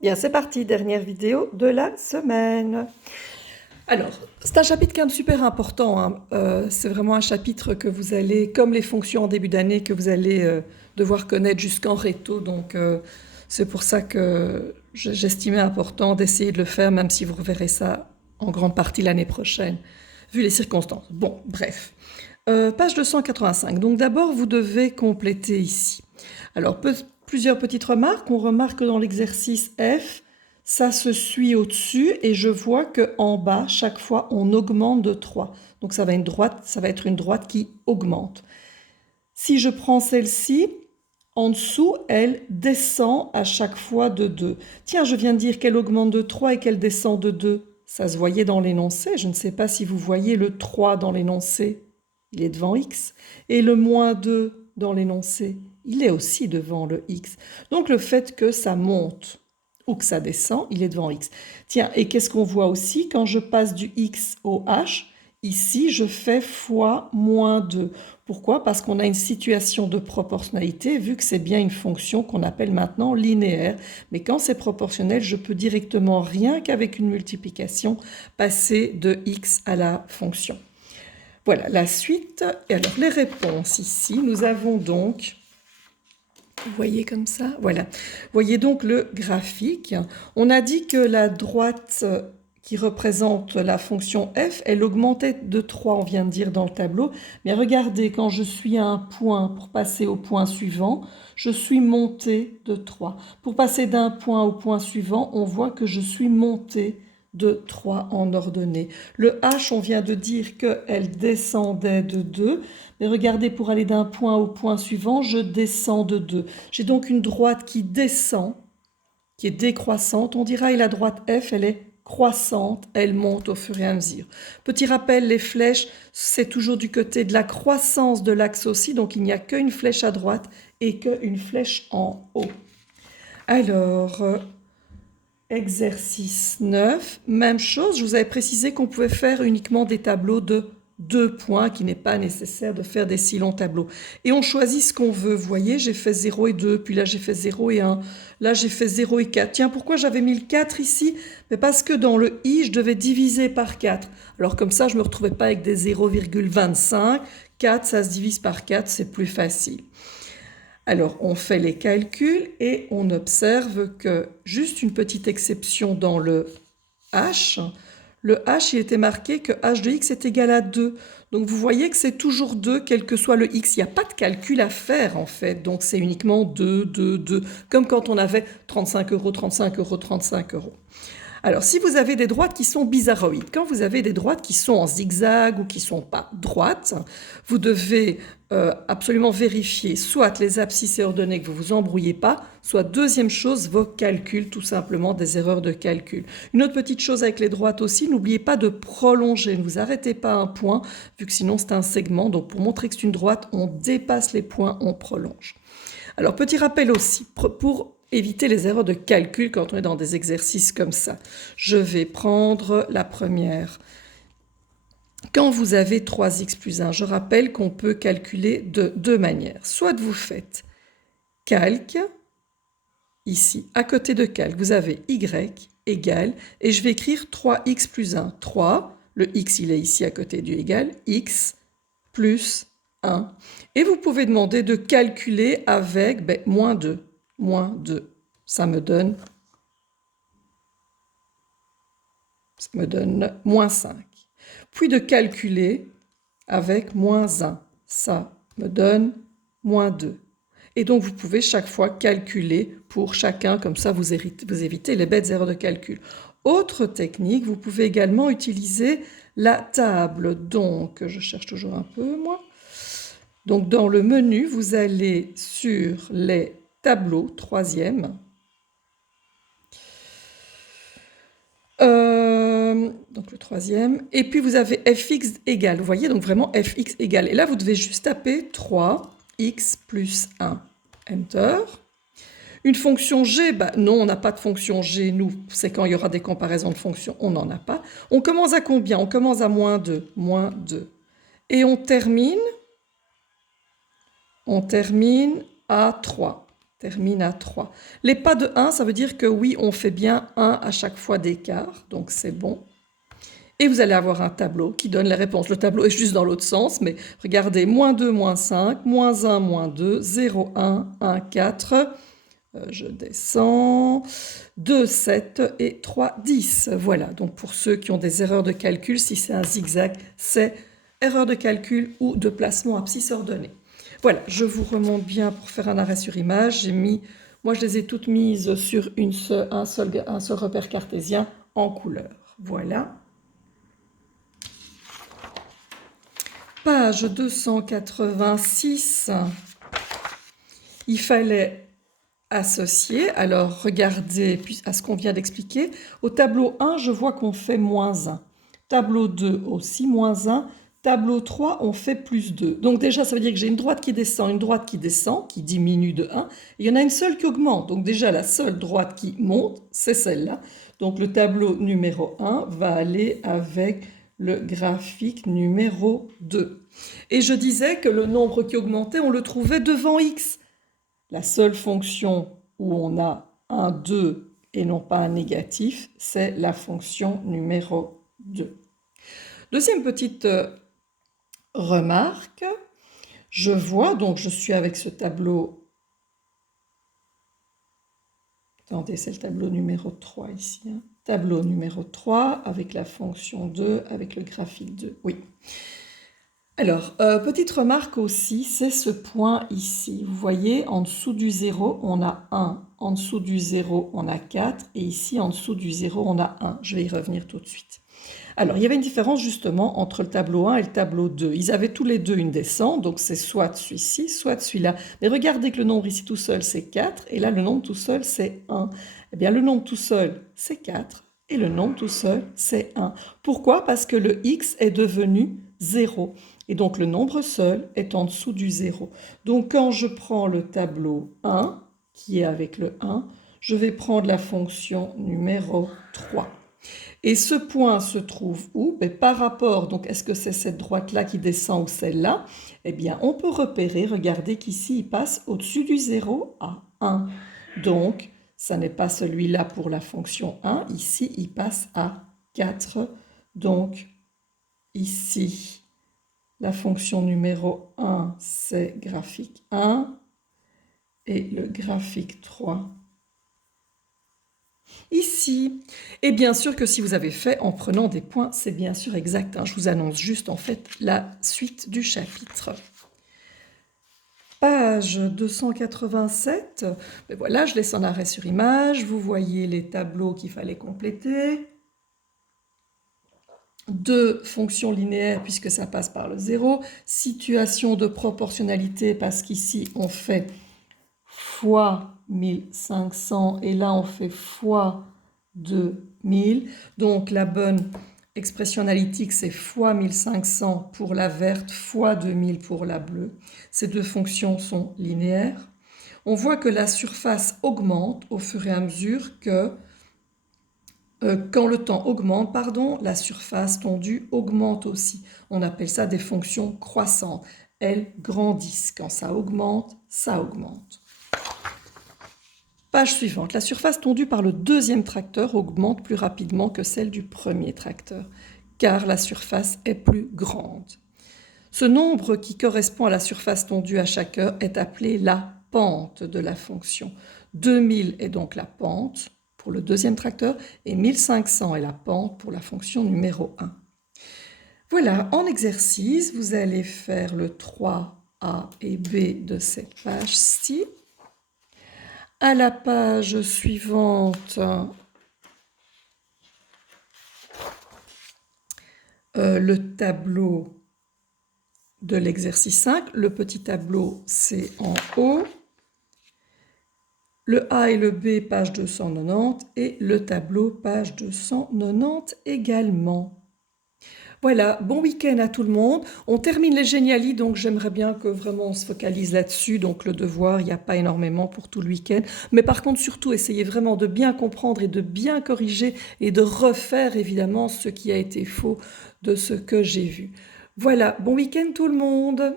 Bien, c'est parti, dernière vidéo de la semaine. Alors, c'est un chapitre quand même super important, hein. C'est vraiment un chapitre que vous allez, comme les fonctions en début d'année, que vous allez devoir connaître jusqu'en réto. Donc, c'est pour ça que j'estimais important d'essayer de le faire, même si vous reverrez ça en grande partie l'année prochaine, vu les circonstances. Bon, bref. Page 285. Donc d'abord, vous devez compléter ici. Alors, plusieurs petites remarques. On remarque que dans l'exercice F, ça se suit au-dessus et je vois qu'en bas, chaque fois, on augmente de 3. Donc ça va être une droite qui augmente. Si je prends celle-ci, en dessous, elle descend à chaque fois de 2. Tiens, je viens de dire qu'elle augmente de 3 et qu'elle descend de 2. Ça se voyait dans l'énoncé. Je ne sais pas si vous voyez le 3 dans l'énoncé. Il est devant x. Et le moins 2 dans l'énoncé, il est aussi devant le x. Donc le fait que ça monte ou que ça descend, il est devant x. Tiens, et qu'est-ce qu'on voit aussi quand je passe du x au h? Ici, je fais fois moins 2. Pourquoi? Parce qu'on a une situation de proportionnalité, vu que c'est bien une fonction qu'on appelle maintenant linéaire. Mais quand c'est proportionnel, je peux directement, rien qu'avec une multiplication, passer de x à la fonction. Voilà, la suite. Et alors, les réponses ici, nous avons donc... Vous voyez comme ça? Voilà. Vous voyez donc le graphique. On a dit que la droite qui représente la fonction f, elle augmentait de 3, on vient de dire dans le tableau. Mais regardez, quand je suis à un point pour passer au point suivant, je suis montée de 3. Pour passer d'un point au point suivant, on voit que je suis montée de 3 en ordonnée. Le h, on vient de dire qu'elle descendait de 2. Mais regardez, pour aller d'un point au point suivant, je descends de 2. J'ai donc une droite qui descend, qui est décroissante. On dira, et la droite F, elle est croissante, elle monte au fur et à mesure. Petit rappel, les flèches, c'est toujours du côté de la croissance de l'axe aussi, donc il n'y a qu'une flèche à droite et qu'une flèche en haut. Alors, exercice 9, même chose, je vous avais précisé qu'on pouvait faire uniquement des tableaux de 2 points, qu'il n'est pas nécessaire de faire des si longs tableaux. Et on choisit ce qu'on veut. Vous voyez, j'ai fait 0 et 2, puis là j'ai fait 0 et 1, là j'ai fait 0 et 4. Tiens, pourquoi j'avais mis le 4 ici? Mais parce que dans le i, je devais diviser par 4. Alors comme ça, je ne me retrouvais pas avec des 0,25. 4, ça se divise par 4, c'est plus facile. Alors, on fait les calculs et on observe que, juste une petite exception dans le h, il était marqué que h de x est égal à 2. Donc, vous voyez que c'est toujours 2, quel que soit le x. Il n'y a pas de calcul à faire, en fait. Donc, c'est uniquement 2, 2, 2, comme quand on avait 35 euros, 35 euros, 35 euros. Alors, si vous avez des droites qui sont bizarroïdes, quand vous avez des droites qui sont en zigzag ou qui ne sont pas droites, vous devez absolument vérifier soit les abscisses et ordonnées que vous ne vous embrouillez pas, soit deuxième chose, vos calculs, tout simplement des erreurs de calcul. Une autre petite chose avec les droites aussi, n'oubliez pas de prolonger, ne vous arrêtez pas à un point, vu que sinon c'est un segment, donc pour montrer que c'est une droite, on dépasse les points, on prolonge. Alors, petit rappel aussi, pour éviter les erreurs de calcul quand on est dans des exercices comme ça. Je vais prendre la première. Quand vous avez 3x plus 1, je rappelle qu'on peut calculer de deux manières. Soit vous faites calque, ici, à côté de calque, vous avez y égale, et je vais écrire 3x plus 1. 3, le x il est ici à côté du égal, x plus 1. Et vous pouvez demander de calculer avec moins 2. Moins 2, ça me donne moins 5. Puis de calculer avec moins 1, ça me donne moins 2. Et donc vous pouvez chaque fois calculer pour chacun, comme ça vous évitez les bêtes erreurs de calcul. Autre technique, vous pouvez également utiliser la table. Donc, je cherche toujours un peu, moi. Donc, dans le menu, vous allez sur les tableaux, troisième. Donc, le troisième. Et puis, vous avez fx égale. Vous voyez, donc vraiment fx égale. Et là, vous devez juste taper 3x plus 1. Enter. Une fonction g, non, on n'a pas de fonction g, nous, c'est quand il y aura des comparaisons de fonctions, on n'en a pas. On commence à combien? On commence à moins 2, moins 2. Et on termine à 3. termine à 3. Les pas de 1, ça veut dire que oui, on fait bien 1 à chaque fois d'écart, donc c'est bon. Et vous allez avoir un tableau qui donne les réponses. Le tableau est juste dans l'autre sens, mais regardez, moins 2, moins 5, moins 1, moins 2, 0, 1, 1, 4, je descends, 2, 7 et 3, 10. Voilà, donc pour ceux qui ont des erreurs de calcul, si c'est un zigzag, c'est erreur de calcul ou de placement abscisse ordonnée. Voilà, je vous remonte bien pour faire un arrêt sur image. Moi je les ai toutes mises sur un seul repère cartésien en couleur. Voilà. Page 286, il fallait associer, alors regardez à ce qu'on vient d'expliquer, au tableau 1, je vois qu'on fait moins 1, tableau 2 aussi moins 1, tableau 3, on fait plus 2. Donc déjà, ça veut dire que j'ai une droite qui descend, qui diminue de 1, et il y en a une seule qui augmente, donc déjà la seule droite qui monte, c'est celle-là. Donc le tableau numéro 1 va aller avec le graphique numéro 2. Et je disais que le nombre qui augmentait, on le trouvait devant x. La seule fonction où on a un 2 et non pas un négatif, c'est la fonction numéro 2. Deuxième petite remarque, je vois, donc je suis avec ce tableau, attendez, c'est le tableau numéro 3 ici, hein. Tableau numéro 3 avec la fonction 2, avec le graphique 2, oui. Alors, petite remarque aussi, c'est ce point ici. Vous voyez, en dessous du 0, on a 1. En dessous du 0, on a 4. Et ici, en dessous du 0, on a 1. Je vais y revenir tout de suite. Alors, il y avait une différence justement entre le tableau 1 et le tableau 2. Ils avaient tous les deux une descente, donc c'est soit celui-ci, soit celui-là. Mais regardez que le nombre ici tout seul, c'est 4. Et là, le nombre tout seul, c'est 1. Eh bien, le nombre tout seul, c'est 4. Et le nombre tout seul, c'est 1. Pourquoi? Parce que le x est devenu 0. Et donc le nombre seul est en dessous du 0. Donc quand je prends le tableau 1, qui est avec le 1, je vais prendre la fonction numéro 3. Et ce point se trouve où? Par rapport, donc est-ce que c'est cette droite-là qui descend ou celle-là? Eh bien, on peut repérer, regardez qu'ici, il passe au-dessus du 0 à 1. Donc, ça n'est pas celui-là pour la fonction 1. Ici, il passe à 4. Donc, ici, la fonction numéro 1, c'est graphique 1 et le graphique 3 ici. Et bien sûr que si vous avez fait en prenant des points, c'est bien sûr exact, hein. Je vous annonce juste en fait la suite du chapitre. Page 287, mais voilà, je laisse en arrêt sur image. Vous voyez les tableaux qu'il fallait compléter. 2 fonctions linéaires puisque ça passe par le 0, situation de proportionnalité parce qu'ici on fait fois 1500 et là on fait fois 2000. Donc la bonne expression analytique c'est fois 1500 pour la verte, fois 2000 pour la bleue. Ces deux fonctions sont linéaires. On voit que la surface augmente au fur et à mesure que quand le temps augmente, la surface tondue augmente aussi. On appelle ça des fonctions croissantes. Elles grandissent. Quand ça augmente, ça augmente. Page suivante. La surface tondue par le deuxième tracteur augmente plus rapidement que celle du premier tracteur, car la surface est plus grande. Ce nombre qui correspond à la surface tondue à chaque heure est appelé la pente de la fonction. 2000 est donc la pente pour le deuxième tracteur et 1500 est la pente pour la fonction numéro 1. Voilà, en exercice, vous allez faire le 3A et B de cette page-ci. À la page suivante, le tableau de l'exercice 5. Le petit tableau, c'est en haut. Le A et le B, page 290, et le tableau, page 290 également. Voilà, bon week-end à tout le monde. On termine les génialies, donc j'aimerais bien que vraiment on se focalise là-dessus. Donc le devoir, il n'y a pas énormément pour tout le week-end. Mais par contre, surtout, essayez vraiment de bien comprendre et de bien corriger et de refaire évidemment ce qui a été faux de ce que j'ai vu. Voilà, bon week-end tout le monde.